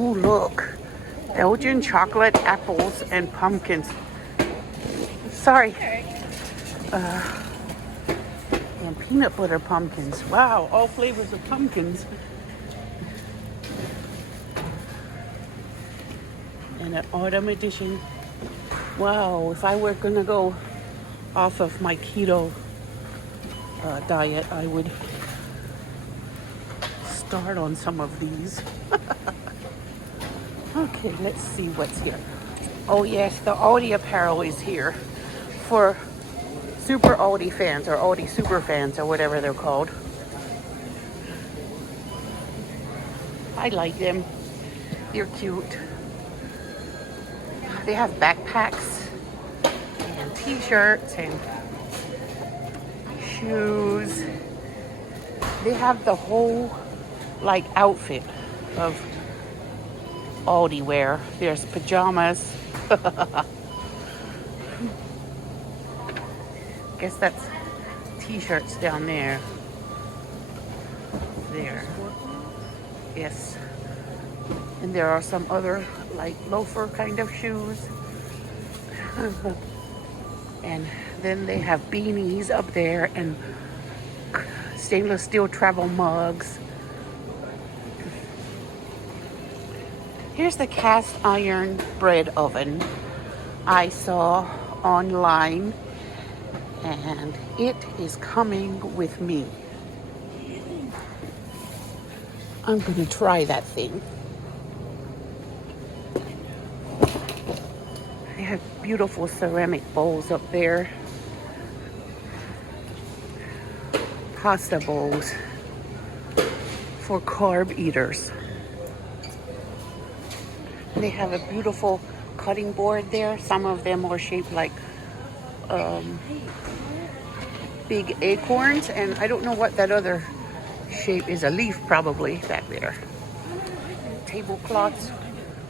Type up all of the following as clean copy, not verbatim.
Oh, look. Belgian chocolate, apples, and pumpkins. Sorry. And peanut butter pumpkins. Wow, all flavors of pumpkins. And an autumn edition. Wow, if I were gonna go off of my keto diet, I would start on some of these. Okay, let's see what's here. Oh yes, the Aldi apparel is here for Super Aldi fans or Aldi Super fans or whatever they're called. I like them. They're cute. They have backpacks and t-shirts and shoes. They have the whole like outfit of Aldi wear. There's pajamas. Guess that's t-shirts down there. There. Yes. And there are some other like loafer kind of shoes. And then they have beanies up there and stainless steel travel mugs. Here's the cast iron bread oven I saw online, and it is coming with me. I'm gonna try that thing. They have beautiful ceramic bowls up there. Pasta bowls for carb eaters. They have a beautiful cutting board there. Some of them are shaped like big acorns, and I don't know what that other shape is. A leaf probably back there. Tablecloths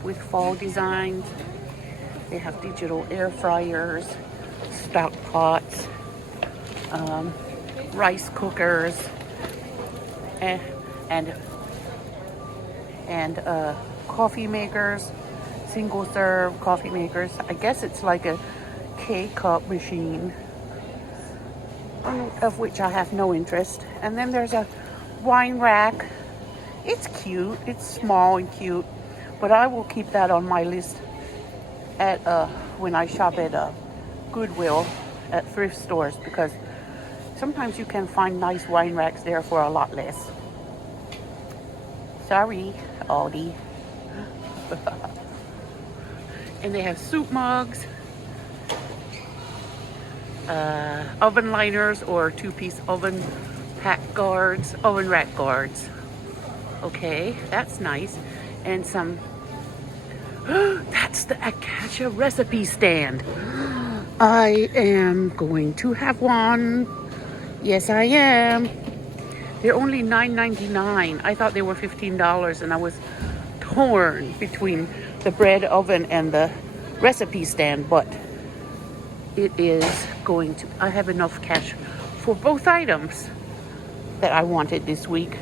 with fall designs. They have digital air fryers, stock pots, rice cookers, and coffee makers, single serve coffee makers. I guess it's like a K-cup machine, of which I have no interest. And then there's a wine rack. It's cute. It's small and cute, but I will keep that on my list at when I shop at Goodwill at thrift stores, because sometimes you can find nice wine racks there for a lot less. Sorry, Aldi. And they have soup mugs, oven liners or two-piece oven rack guards. Okay, that's nice. And some, that's the Acacia recipe stand. I am going to have one. Yes, I am. They're only $9.99. I thought they were $15, and I was torn between the bread oven and the recipe stand, but it is going to, I have enough cash for both items that I wanted this week.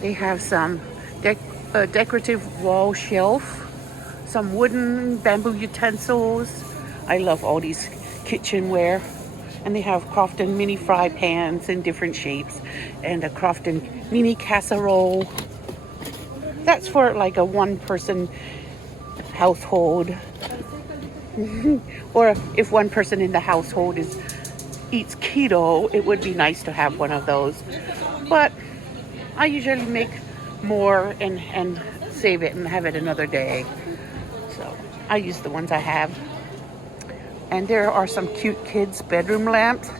They have some decorative wall shelf, some wooden bamboo utensils. I love all these kitchenware. And they have Crofton mini fry pans in different shapes, and a Crofton mini casserole. That's for like a one-person household. Or if one person in the household eats keto, it would be nice to have one of those. But I usually make more and save it and have it another day. So I use the ones I have. And there are some cute kids' bedroom lamps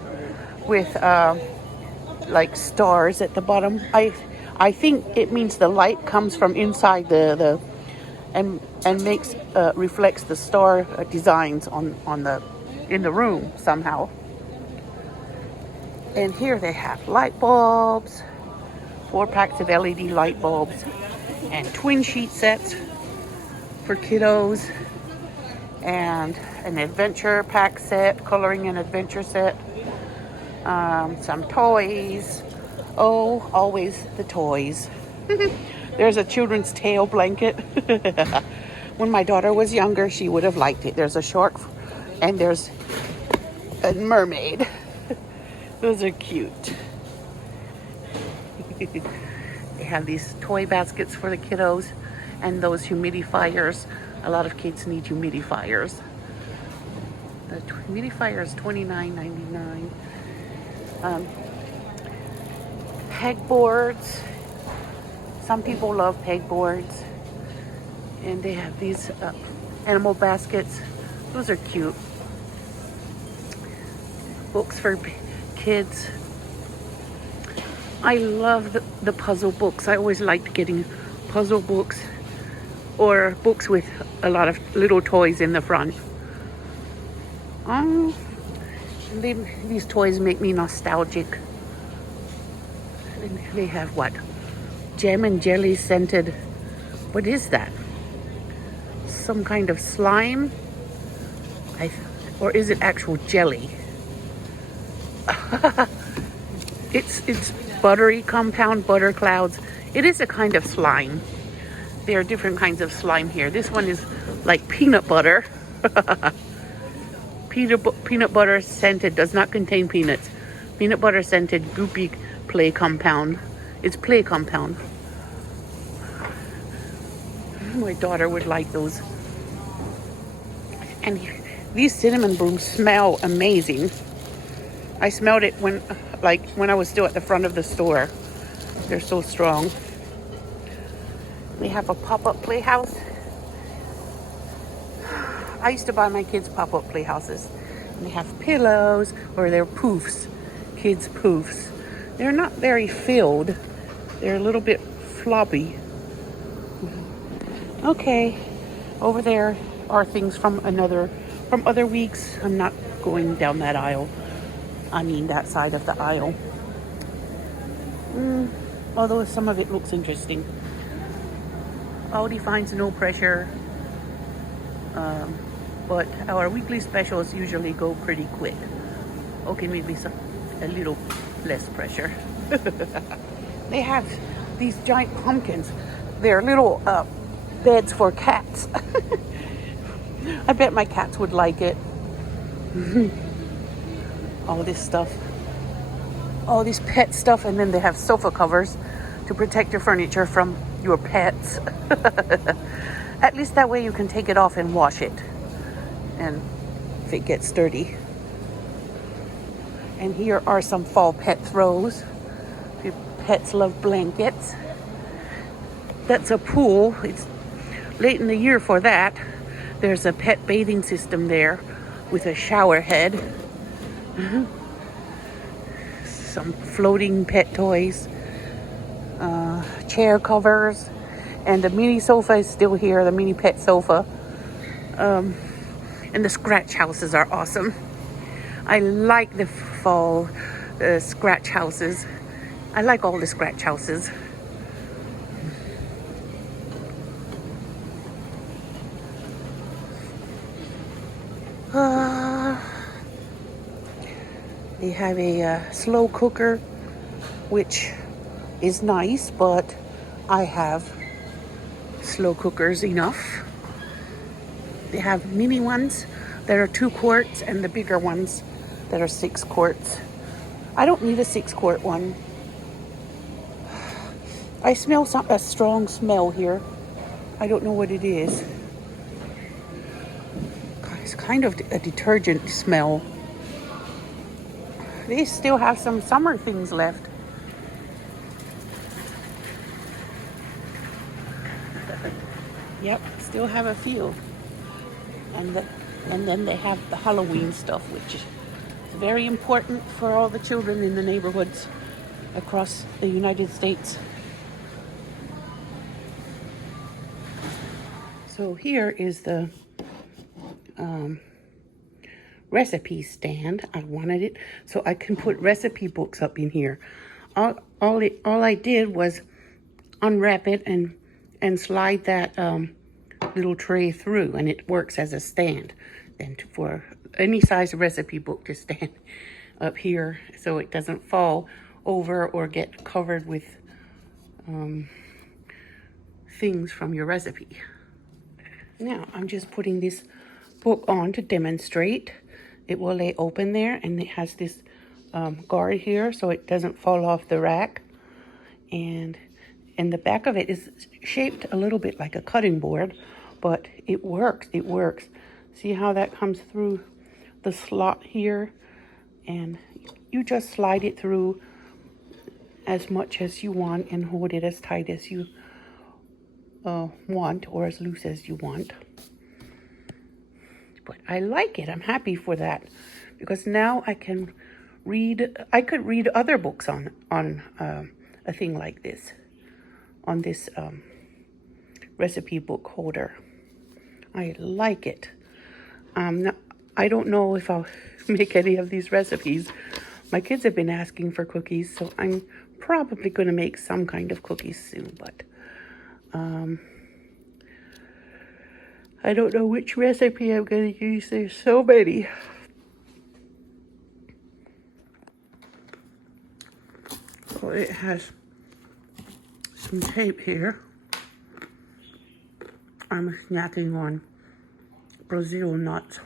with like stars at the bottom. I think it means the light comes from inside the and makes reflects the star designs on the in the room somehow. And here they have light bulbs, 4 packs of LED light bulbs, and twin sheet sets for kiddos, and an adventure pack set, coloring and adventure set, some toys. Oh, always the toys. There's a children's tail blanket. When my daughter was younger, she would have liked it. There's a shark and there's a mermaid. Those are cute. They have these toy baskets for the kiddos and those humidifiers. A lot of kids need humidifiers. The humidifier is $29.99. Pegboards. Some people love pegboards. And they have these animal baskets. Those are cute. Books for kids. I love the puzzle books. I always liked getting puzzle books or books with a lot of little toys in the front. These toys make me nostalgic. And they have what? Jam and jelly scented. What is that? Some kind of slime? Or is it actual jelly? It's buttery compound butter clouds. It is a kind of slime. There are different kinds of slime here. This one is like peanut butter. Peanut butter scented, does not contain peanuts. Peanut butter scented goopy play compound. It's play compound. My daughter would like those. And these cinnamon brooms smell amazing. I smelled it when I was still at the front of the store. They're so strong. We have a pop-up playhouse. I used to buy my kids pop-up playhouses. And they have pillows, or they're poofs, kids poofs. They're not very filled. They're a little bit floppy. Okay, over there are things from other weeks. I'm not going down that aisle. I mean that side of the aisle. Although some of it looks interesting. Aldi finds no pressure. But our weekly specials usually go pretty quick. Okay, maybe a little less pressure. They have these giant pumpkins. They're little beds for cats. I bet my cats would like it. All this stuff. All these pet stuff, and then they have sofa covers to protect your furniture from your pets. At least that way you can take it off and wash it. And if it gets dirty. And here are some fall pet throws. Your pets love blankets. That's a pool. It's late in the year for that. There's a pet bathing system there with a shower head. Some floating pet toys. Chair covers. And the mini sofa is still here, the mini pet sofa. And the scratch houses are awesome. I like the fall scratch houses. I like all the scratch houses. They have a slow cooker, which is nice, but I have slow cookers enough. They have mini ones that are 2 quarts and the bigger ones that are 6 quarts. I don't need a 6-quart one. I smell a strong smell here. I don't know what it is. It's kind of a detergent smell. They still have some summer things left. Yep, still have a few. And then they have the Halloween stuff, which is very important for all the children in the neighborhoods across the United States. So here is the recipe stand. I wanted it so I can put recipe books up in here. All I did was unwrap it and slide that little tray through, and it works as a stand. Then for any size recipe book to stand up here so it doesn't fall over or get covered with things from your recipe. Now, I'm just putting this book on to demonstrate. It will lay open there, and it has this guard here so it doesn't fall off the rack. And the back of it is shaped a little bit like a cutting board, but it works. It works. See how that comes through the slot here? And you just slide it through as much as you want and hold it as tight as you want, or as loose as you want. But I like it. I'm happy for that, because now I can read. I could read other books on a thing like this, on this recipe book holder. I like it. I don't know if I'll make any of these recipes. My kids have been asking for cookies, so I'm probably going to make some kind of cookies soon, but I don't know which recipe I'm going to use. There's so many. So it has some tape here. I'm snacking on Brazil nuts.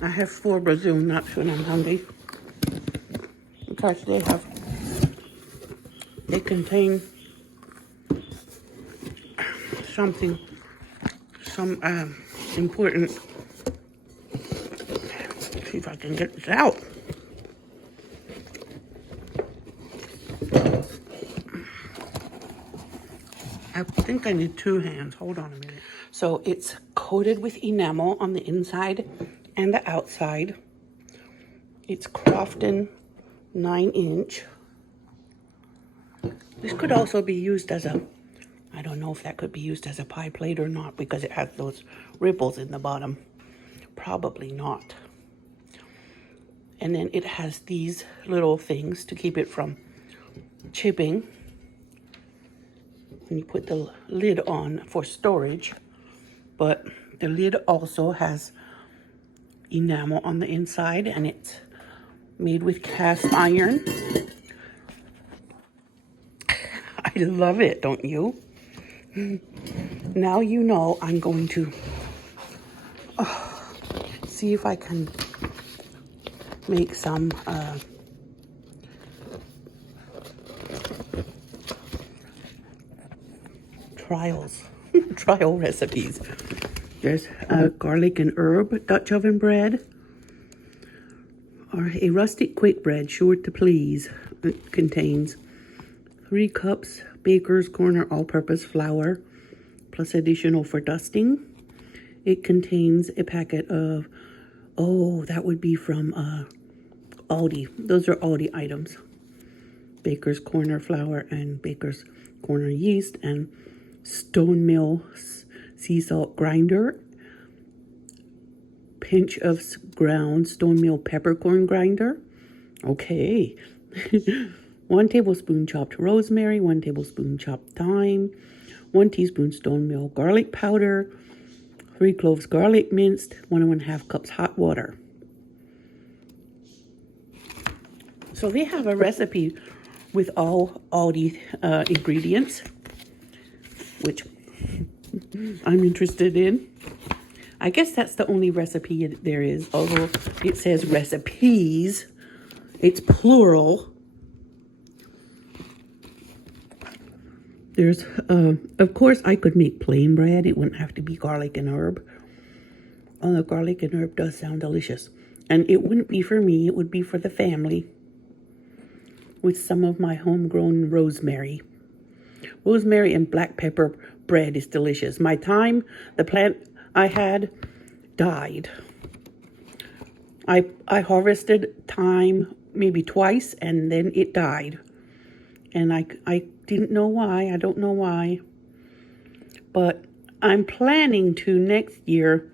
I have 4 Brazil nuts when I'm hungry, because they contain some important. Let's see if I can get this out. I think I need 2 hands. Hold on a minute. So it's coated with enamel on the inside and the outside. It's Crofton 9-inch. This could also be used as a, I don't know if that could be used as a pie plate or not, because it has those ripples in the bottom. Probably not. And then it has these little things to keep it from chipping. And you put the lid on for storage, but the lid also has enamel on the inside, and it's made with cast iron. I love it, don't you? Now you know I'm going to see if I can make some trial recipes. There's garlic and herb Dutch oven bread, or a rustic quick bread sure to please. It contains 3 cups Baker's Corner all-purpose flour, plus additional for dusting. It contains a packet of, that would be from Aldi. Those are Aldi items. Baker's Corner flour and Baker's Corner yeast, and Stone Mill sea salt grinder, pinch of ground Stone Mill peppercorn grinder. Okay. 1 tablespoon chopped rosemary, 1 tablespoon chopped thyme, 1 teaspoon Stone Mill garlic powder, 3 cloves garlic minced, 1½ cups hot water. So they have a recipe with all the ingredients, which I'm interested in. I guess that's the only recipe there is, although it says recipes. It's plural. There's, of course, I could make plain bread. It wouldn't have to be garlic and herb. Although garlic and herb does sound delicious. And it wouldn't be for me. It would be for the family, with some of my homegrown rosemary. Rosemary and black pepper bread is delicious. My thyme, the plant I had, died. I harvested thyme maybe twice, and then it died. And I didn't know why. I don't know why. But I'm planning to next year,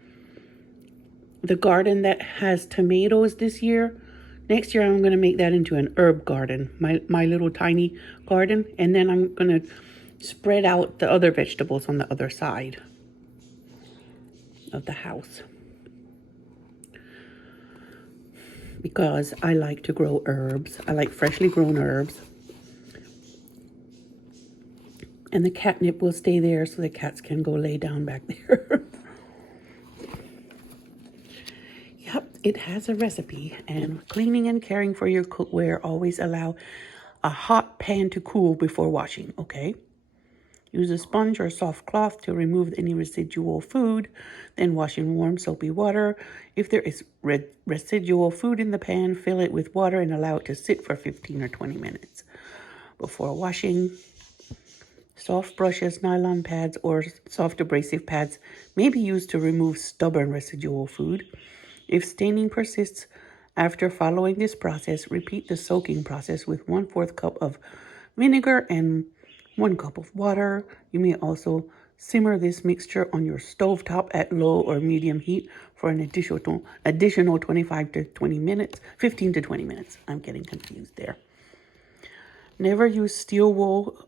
the garden that has tomatoes this year, next year I'm going to make that into an herb garden, my little tiny garden. And then I'm going to spread out the other vegetables on the other side of the house, because I like to grow herbs. I like freshly grown herbs. And the catnip will stay there so the cats can go lay down back there. Yep, it has a recipe. And cleaning and caring for your cookware, always allow a hot pan to cool before washing, okay? Use a sponge or soft cloth to remove any residual food, then wash in warm soapy water. If there is residual food in the pan, fill it with water and allow it to sit for 15 or 20 minutes. Before washing, soft brushes, nylon pads, or soft abrasive pads may be used to remove stubborn residual food. If staining persists after following this process, repeat the soaking process with 1/4 cup of vinegar and 1 cup of water. You may also simmer this mixture on your stovetop at low or medium heat for an additional 25 to 20 minutes, 15 to 20 minutes. I'm getting confused there. Never use steel wool,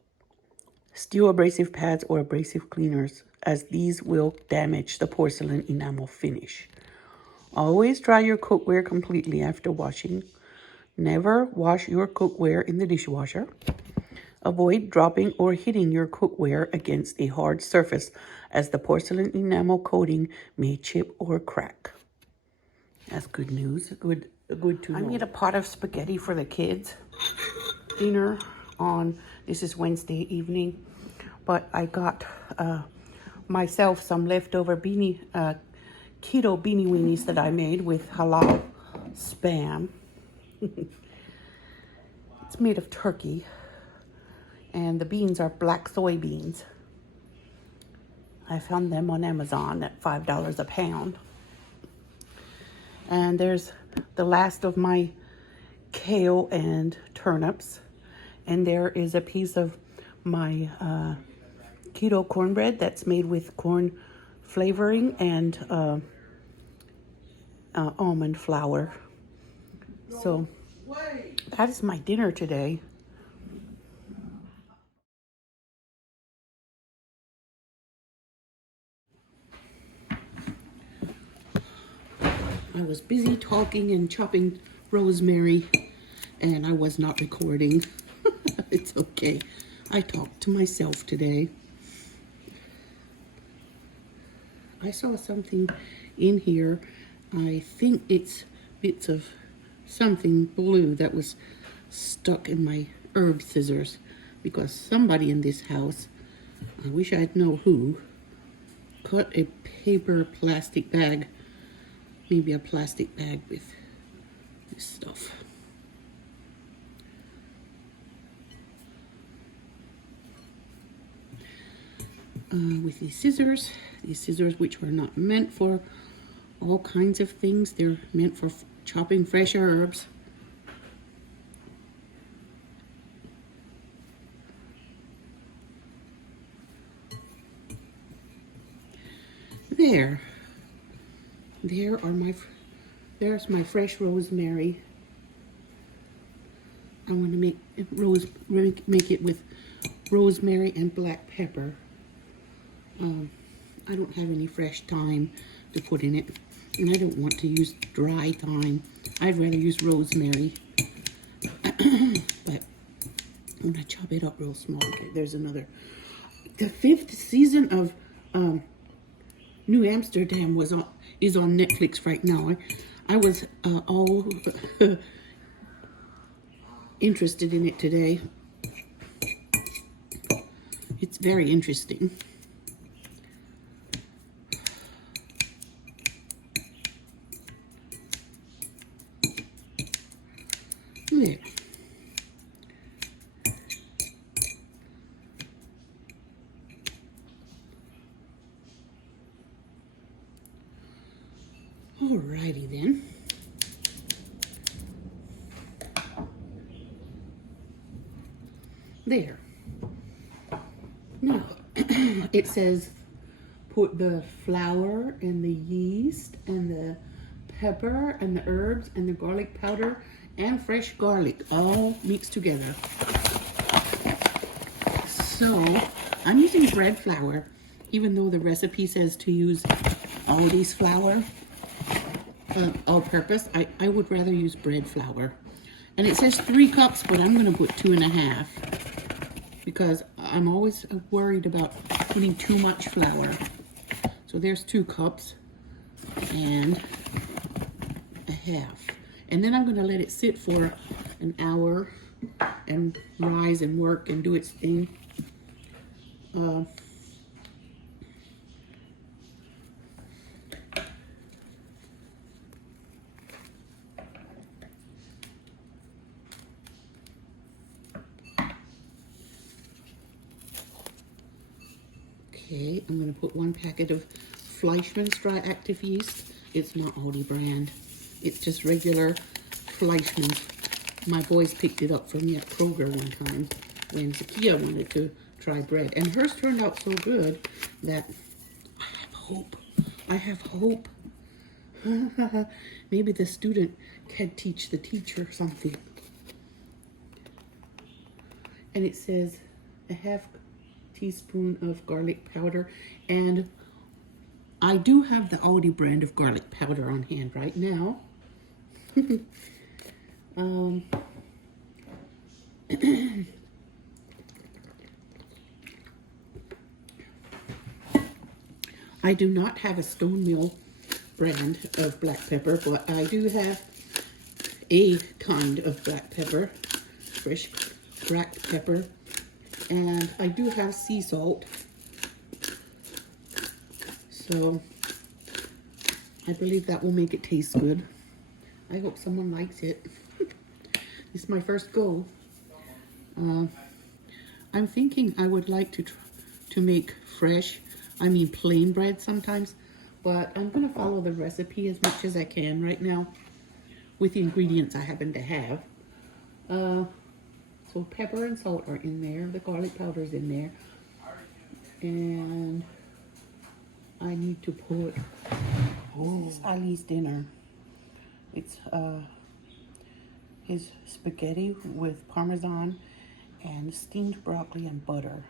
steel abrasive pads, or abrasive cleaners, as these will damage the porcelain enamel finish. Always dry your cookware completely after washing. Never wash your cookware in the dishwasher. Avoid dropping or hitting your cookware against a hard surface, as the porcelain enamel coating may chip or crack. That's good news. Good to know. I made a pot of spaghetti for the kids' dinner this is Wednesday evening, but I got myself some leftover keto beanie weenies that I made with halal spam. It's made of turkey. And the beans are black soybeans. I found them on Amazon at $5 a pound. And there's the last of my kale and turnips. And there is a piece of my keto cornbread that's made with corn flavoring and almond flour. So that is my dinner today. I was busy talking and chopping rosemary, and I was not recording. It's okay. I talked to myself today. I saw something in here. I think it's bits of something blue that was stuck in my herb scissors, because somebody in this house, I wish I'd know who, cut a paper plastic bag, maybe a plastic bag with this stuff. With these scissors which were not meant for all kinds of things. They're meant for chopping fresh herbs. There's my fresh rosemary. I want to make it with rosemary and black pepper. I don't have any fresh thyme to put in it, and I don't want to use dry thyme. I'd rather use rosemary. But I'm gonna chop it up real small. Okay, there's another. The 5th season of New Amsterdam is on Netflix right now. I was all interested in it today. It's very interesting. There. Alrighty then. There. Now, it says put the flour and the yeast and the pepper and the herbs and the garlic powder and fresh garlic all mixed together. So I'm using bread flour, even though the recipe says to use Aldi's flour, all purpose. I would rather use bread flour. And it says 3 cups, but I'm going to put 2.5 because I'm always worried about putting too much flour. So there's 2 cups and a half. And then I'm going to let it sit for an hour and rise and work and do its thing. Okay, I'm going to put 1 packet of Fleischmann's dry active yeast. It's not Aldi brand. It's just regular Fleischmann's. My boys picked it up for me at Kroger one time when Zakia wanted to try bread. And hers turned out so good that I have hope. I have hope. Maybe the student can teach the teacher something. And it says a half teaspoon of garlic powder, and I do have the Aldi brand of garlic powder on hand right now. I do not have a Stone Mill brand of black pepper, but I do have a kind of black pepper, fresh black pepper, and I do have sea salt. So I believe that will make it taste good. I hope someone likes it. This is my first go. I'm thinking I would like to make plain bread sometimes, but I'm gonna follow the recipe as much as I can right now with the ingredients I happen to have. So pepper and salt are in there, the garlic powder's in there, and I need to put, this is Ali's dinner. It's his spaghetti with Parmesan and steamed broccoli and butter.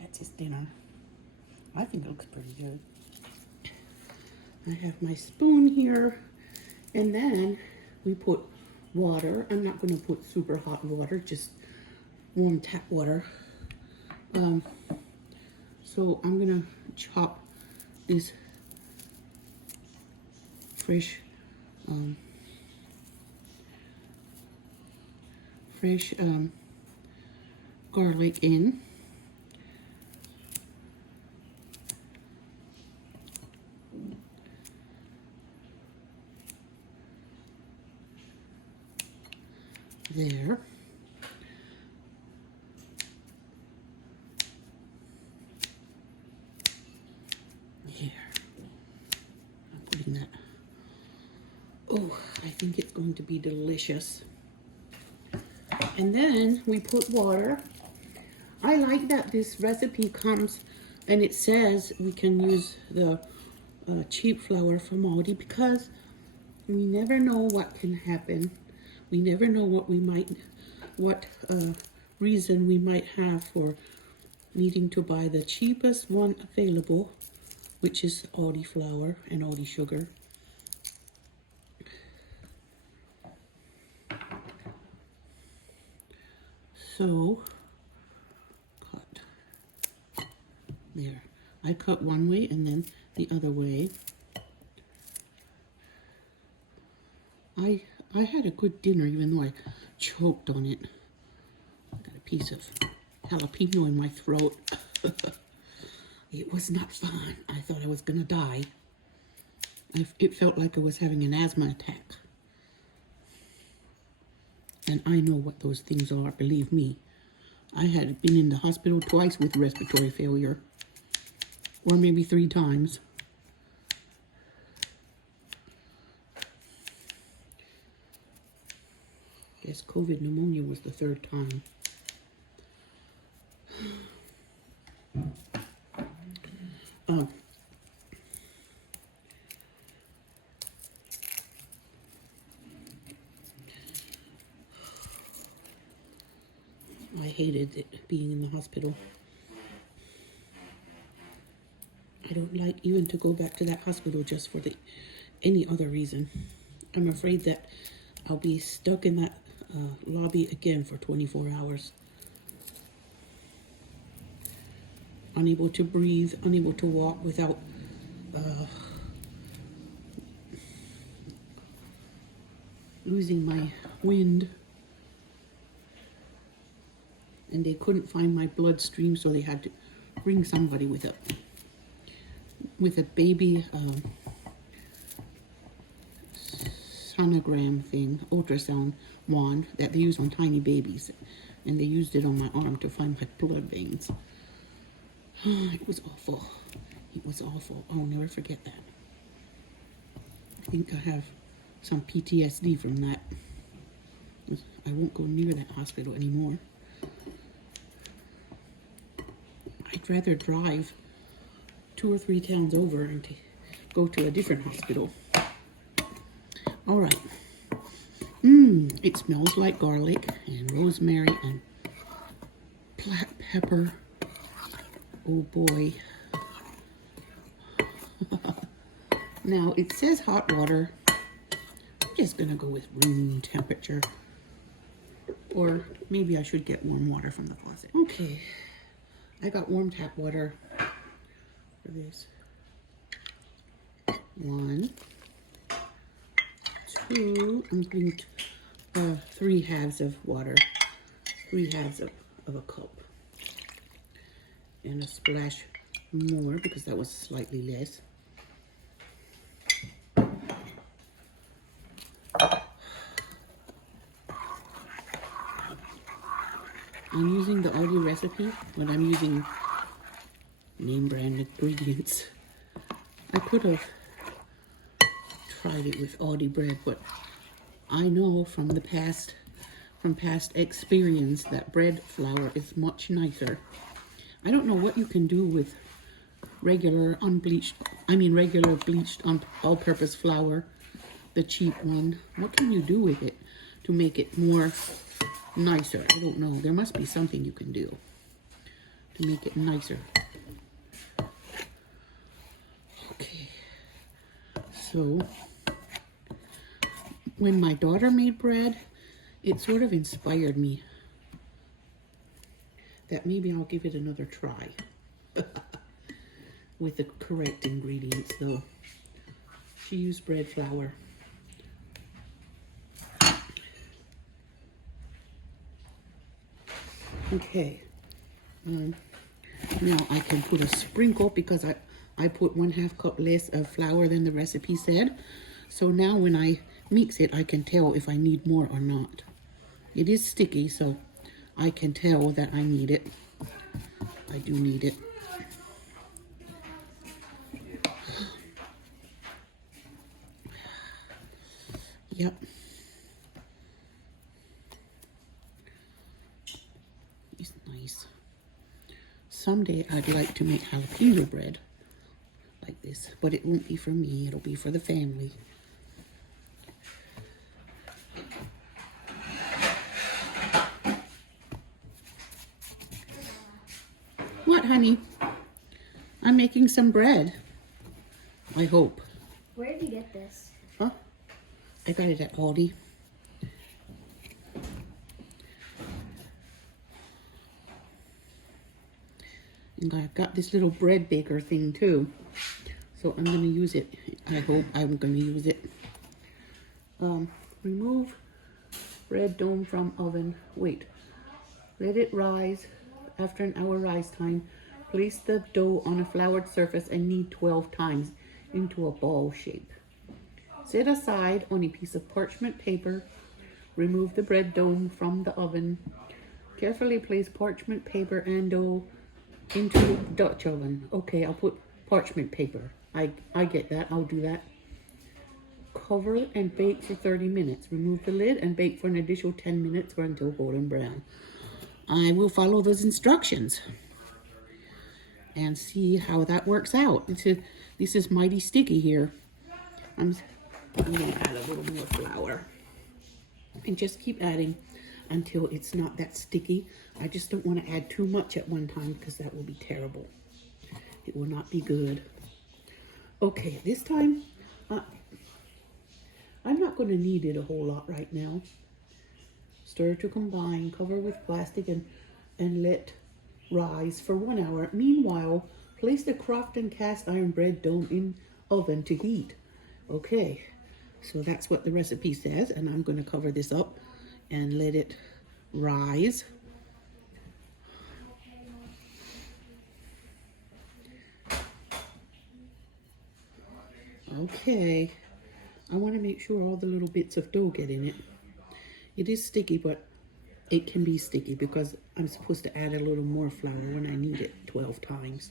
That's his dinner. I think it looks pretty good. I have my spoon here, and then we put water. I'm not going to put super hot water, just warm tap water. So I'm going to chop this fresh garlic in. There. Here. I'm putting that. Oh, I think it's going to be delicious. And then we put water. I like that this recipe comes and it says we can use the cheap flour from Aldi, because we never know what can happen. We never know what reason we might have for needing to buy the cheapest one available, which is Aldi flour and Aldi sugar. So, cut. There. I cut one way and then the other way. I had a good dinner, even though I choked on it. I got a piece of jalapeno in my throat. It was not fun. I thought I was gonna die. It felt like I was having an asthma attack. And I know what those things are, believe me. I had been in the hospital twice with respiratory failure. Or maybe 3 times. Guess COVID pneumonia was the 3rd time. I hated it being in the hospital. I don't like even to go back to that hospital just for any other reason. I'm afraid that I'll be stuck in that lobby again for 24 hours. unable to breathe, unable to walk without losing my wind. And they couldn't find my bloodstream, so they had to bring somebody with a baby sonogram thing, ultrasound wand that they use on tiny babies, and they used it on my arm to find my blood veins. It was awful. It was awful. I'll never forget that. I think I have some PTSD from that. I won't go near that hospital anymore. I'd rather drive 2 or 3 towns over and go to a different hospital. All right. It smells like garlic and rosemary and black pepper. Oh boy. Now it says hot water. I'm just gonna go with room temperature. Or maybe I should get warm water from the faucet. Okay. I got warm tap water for this. 1, 2, I'm putting 3 halves of water, 3 halves of a cup, and a splash more because that was slightly less. I'm using the Aldi recipe, but I'm using name brand ingredients. I could have tried it with Aldi bread, but I know from past experience that bread flour is much nicer. I don't know what you can do with regular bleached all-purpose flour, the cheap one. What can you do with it to make it more nicer? I don't know. There must be something you can do to make it nicer. Okay. So, when my daughter made bread, it sort of inspired me that maybe I'll give it another try with the correct ingredients though. She used bread flour. Okay, now I can put a sprinkle because I put 1/2 cup less of flour than the recipe said. So now when I mix it, I can tell if I need more or not. It is sticky, so I can tell that I need it. I do need it. Yep. It's nice. Someday I'd like to make jalapeno bread like this, but it won't be for me. It'll be for the family. What, honey? I'm making some bread. I hope. Where did you get this? Huh? I got it at Aldi. And I've got this little bread baker thing too. So I'm going to use it. I hope I'm going to use it. Remove bread dome from oven. Wait. Let it rise. After an hour rise time, place the dough on a floured surface and knead 12 times into a ball shape. Set aside on a piece of parchment paper. Remove the bread dome from the oven. Carefully place parchment paper and dough into the Dutch oven. Okay, I'll put parchment paper. I get that. I'll do that. Cover and bake for 30 minutes. Remove the lid and bake for an additional 10 minutes or until golden brown. I will follow those instructions and see how that works out. This is mighty sticky here. I'm going to add a little more flour and just keep adding until it's not that sticky. I just don't want to add too much at one time because that will be terrible. It will not be good. Okay, this time I'm not going to knead it a whole lot right now. Stir to combine, cover with plastic and let rise for 1 hour. Meanwhile, place the Crofton cast iron bread dough in oven to heat. Okay, so that's what the recipe says, and I'm going to cover this up and let it rise. Okay, I want to make sure all the little bits of dough get in it. It is sticky, but it can be sticky because I'm supposed to add a little more flour when I need it 12 times.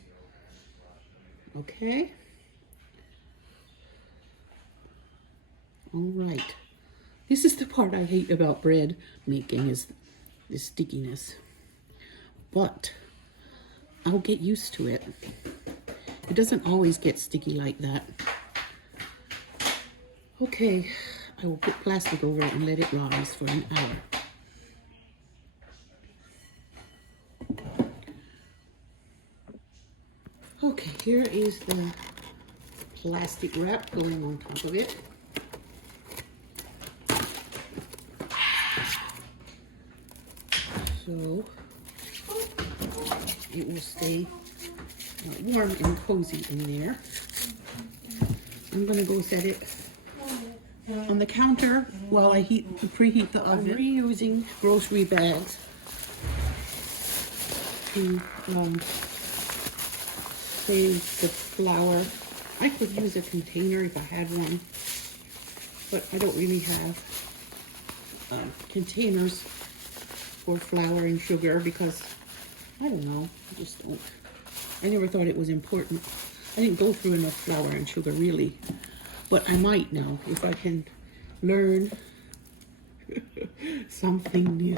Okay. All right. This is the part I hate about bread making, is the stickiness. But I'll get used to it. It doesn't always get sticky like that. Okay, I will put plastic over it and let it rise for an hour. Okay, here is the plastic wrap going on top of it. So it will stay warm and cozy in there. I'm gonna go set it on the counter while I preheat the oven. I'm reusing grocery bags to save the flour. I could use a container if I had one, but I don't really have containers for flour and sugar because, I don't know, I just don't. I never thought it was important. I didn't go through enough flour and sugar really, but I might now if I can learn something new.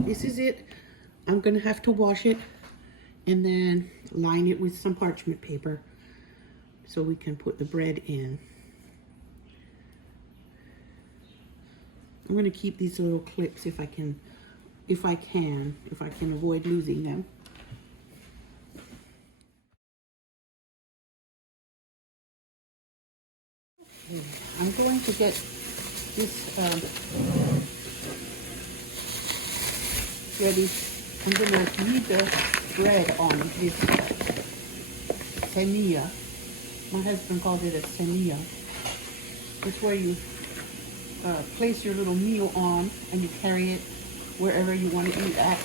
This is it. I'm gonna have to wash it and then line it with some parchment paper so we can put the bread in. I'm gonna keep these little clips if I can avoid losing them. Okay, I'm going to get this ready. I'm going to knead the bread on this semilla. My husband calls it a semilla. It's where you place your little meal on and you carry it wherever you want to eat at.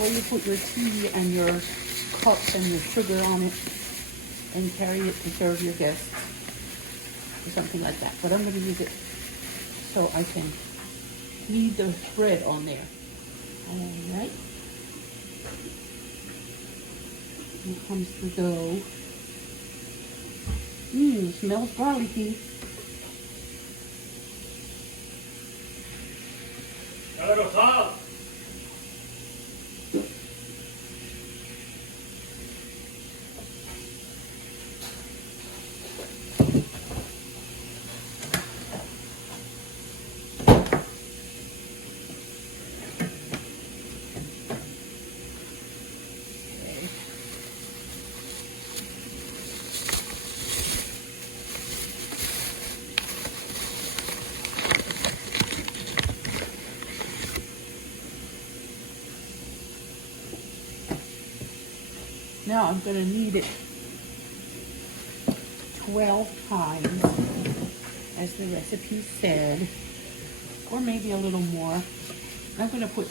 Or you put your tea and your cups and your sugar on it and carry it to serve your guests or something like that. But I'm going to use it so I can knead the bread on there. All right. Here comes the dough. Smells garlicky. Now I'm going to knead it 12 times, as the recipe said, or maybe a little more. I'm going to put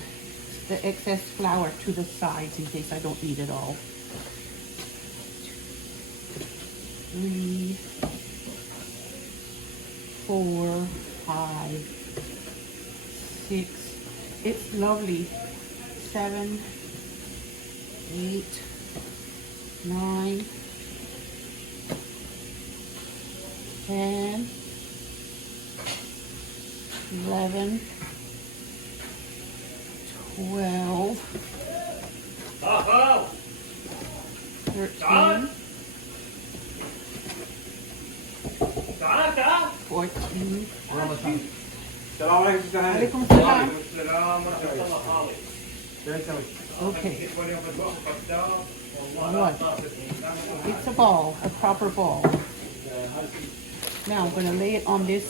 the excess flour to the sides in case I don't need it all. 3, 4, 5, 6. It's lovely. 7, 8, 9, 10, 11, 12, 13, 14. Alaikum salam. Okay. What? It's a ball, a proper ball. Now I'm going to lay it on this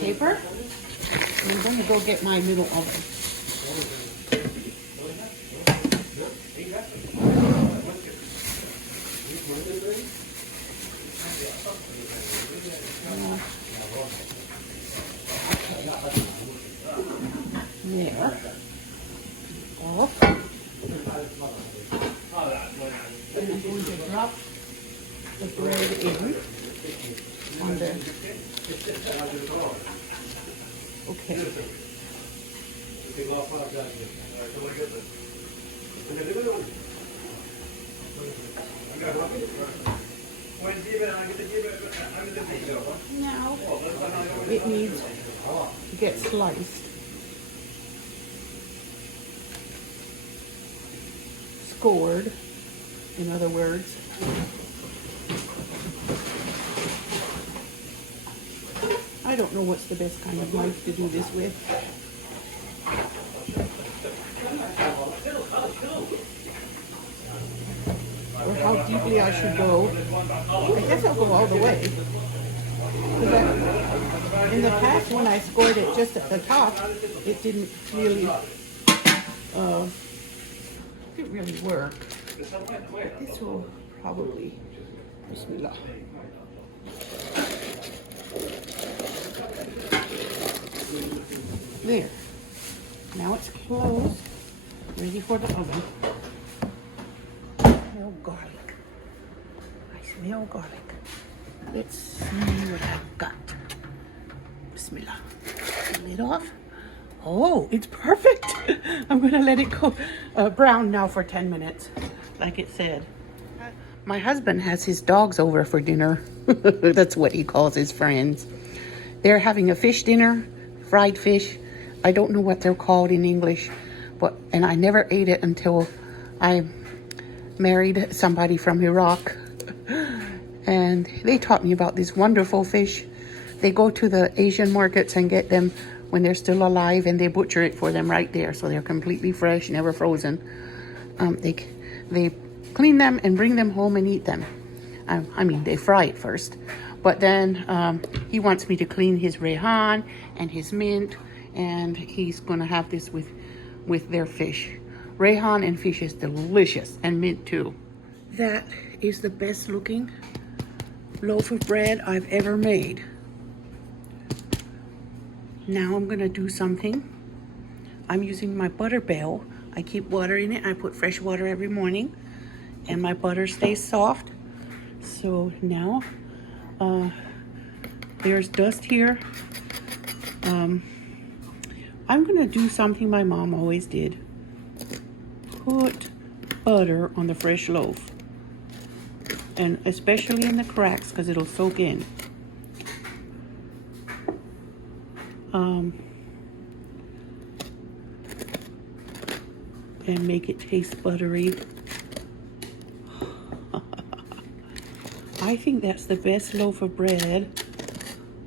paper. I'm going to go get my little oven. There. Off. And I'm going to drop the bread in on the. Okay. Now it needs to get sliced. Scored, in other words. I don't know what's the best kind of knife to do this with. Or how deeply I should go. I guess I'll go all the way. In the past, when I scored it just at the top, it didn't really work. This will probably, Bismillah. There. Now it's closed, ready for the oven. I smell garlic. I smell garlic. Let's see what I've got. Bismillah. Lid off. Oh, it's perfect. I'm gonna let it go brown now for 10 minutes, like it said. My husband has his dogs over for dinner. That's what he calls his friends. They're having a fish dinner, fried fish. I don't know what they're called in English, and I never ate it until I married somebody from Iraq. And they taught me about this wonderful fish. They go to the Asian markets and get them when they're still alive, and they butcher it for them right there, so they're completely fresh, never frozen. They clean them and bring them home and eat them. I mean, they fry it first, but then he wants me to clean his rehan and his mint, and he's gonna have this with their fish. Rehan and fish is delicious, and mint too. That is the best looking loaf of bread I've ever made. Now I'm gonna do something. I'm using my butter bell. I keep water in it. I put fresh water every morning, and my butter stays soft. So now there's dust here. I'm gonna do something my mom always did. Put butter on the fresh loaf, and especially in the cracks, because it'll soak in. And make it taste buttery. I think that's the best loaf of bread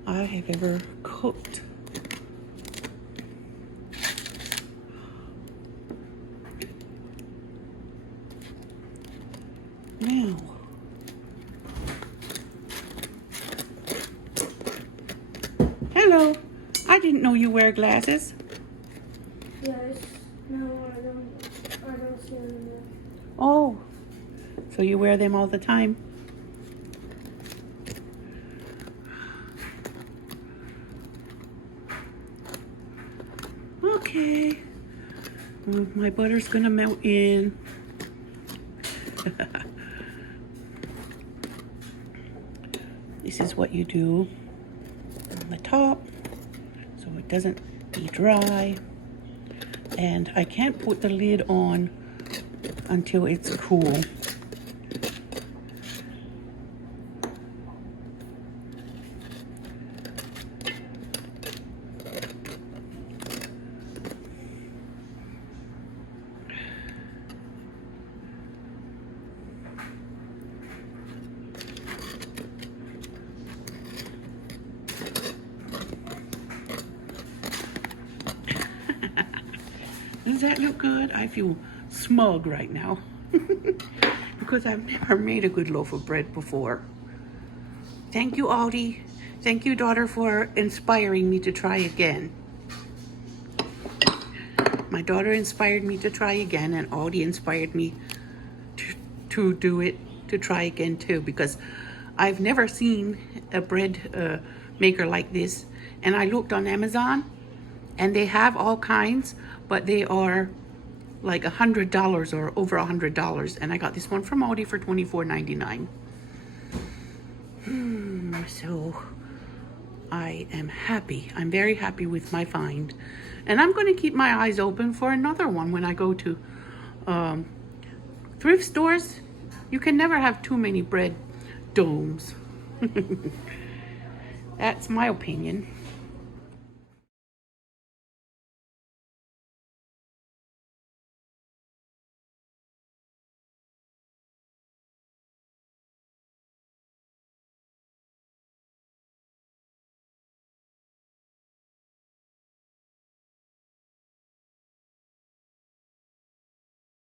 I have ever cooked. Now, hello. I didn't know you wear glasses. Yes. No, I don't see them there. Oh, so you wear them all the time? Okay. Well, my butter's gonna melt in. This is what you do on the top so it doesn't be dry. And I can't put the lid on until it's cool. Does that look good? I feel smug right now because I've never made a good loaf of bread before. Thank you, Aldi. Thank you, daughter, for inspiring me to try again. My daughter inspired me to try again, and Aldi inspired me to do it, to try again too, because I've never seen a bread maker like this. And I looked on Amazon, and they have all kinds, but they are like $100 or over $100. And I got this one from Aldi for $24.99. So I am happy. I'm very happy with my find. And I'm going to keep my eyes open for another one when I go to thrift stores. You can never have too many bread domes. That's my opinion.